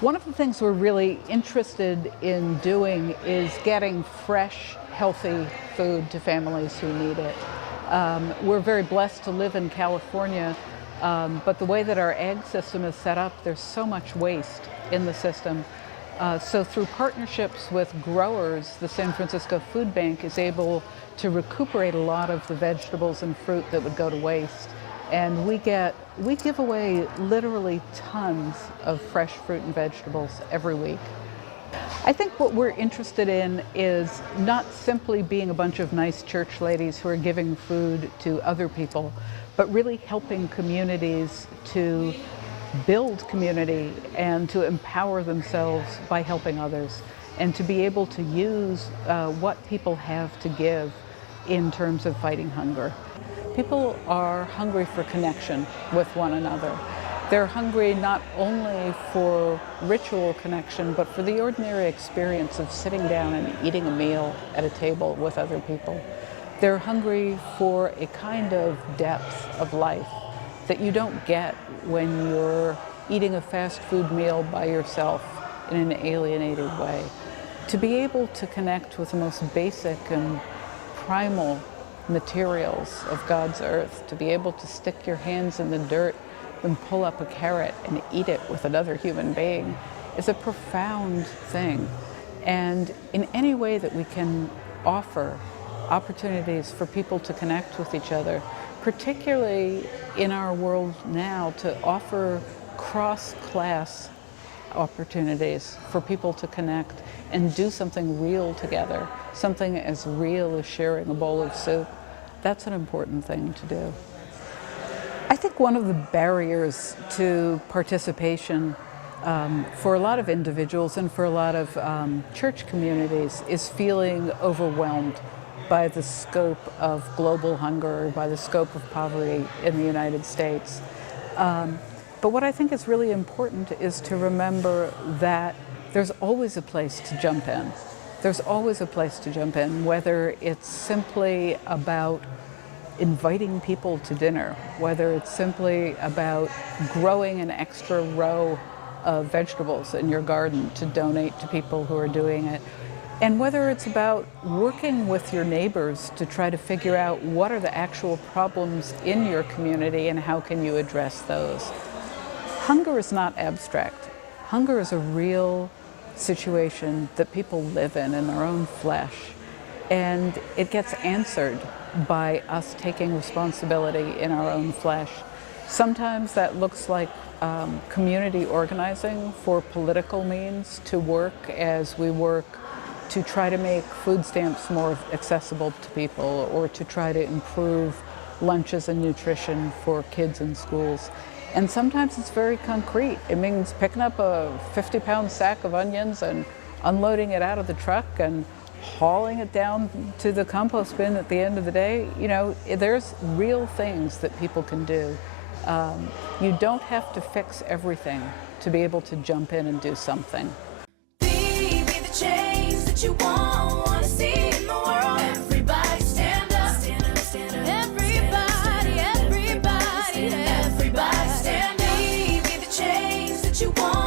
One of the things we're really interested in doing is getting fresh, healthy food to families who need it. We're very blessed to live in California, but the way that our ag system is set up, there's so much waste in the system. So through partnerships with growers, the San Francisco Food Bank is able to recuperate a lot of the vegetables and fruit that would go to waste. And we give away literally tons of fresh fruit and vegetables every week. I think what we're interested in is not simply being a bunch of nice church ladies who are giving food to other people, but really helping communities to build community and to empower themselves by helping others, and to be able to use what people have to give in terms of fighting hunger. People are hungry for connection with one another. They're hungry not only for ritual connection, but for the ordinary experience of sitting down and eating a meal at a table with other people. They're hungry for a kind of depth of life that you don't get when you're eating a fast food meal by yourself in an alienated way. To be able to connect with the most basic and primal materials of God's earth, to be able to stick your hands in the dirt and pull up a carrot and eat it with another human being is a profound thing. And in any way that we can offer opportunities for people to connect with each other, particularly in our world now, to offer cross-class opportunities for people to connect and do something real together, something as real as sharing a bowl of soup, that's an important thing to do. I think one of the barriers to participation for a lot of individuals and for a lot of church communities is feeling overwhelmed by the scope of global hunger, by the scope of poverty in the United States. But what I think is really important is to remember that there's always a place to jump in. There's always a place to jump in, whether it's simply about inviting people to dinner, whether it's simply about growing an extra row of vegetables in your garden to donate to people who are doing it, and whether it's about working with your neighbors to try to figure out what are the actual problems in your community and how can you address those. Hunger is not abstract. Hunger is a real situation that people live in their own flesh, and it gets answered by us taking responsibility in our own flesh. Sometimes that looks like community organizing for political means, to work as we work to try to make food stamps more accessible to people, or to try to improve lunches and nutrition for kids in schools. And sometimes it's very concrete. It means picking up a 50-pound sack of onions and unloading it out of the truck and hauling it down to the compost bin at the end of the day. You know, there's real things that people can do. You don't have to fix everything to be able to jump in and do something. Be the change that you want to see in the world. Everybody stand up. Stand up, stand up. Everybody, everybody, everybody stand up. Be the change that you want.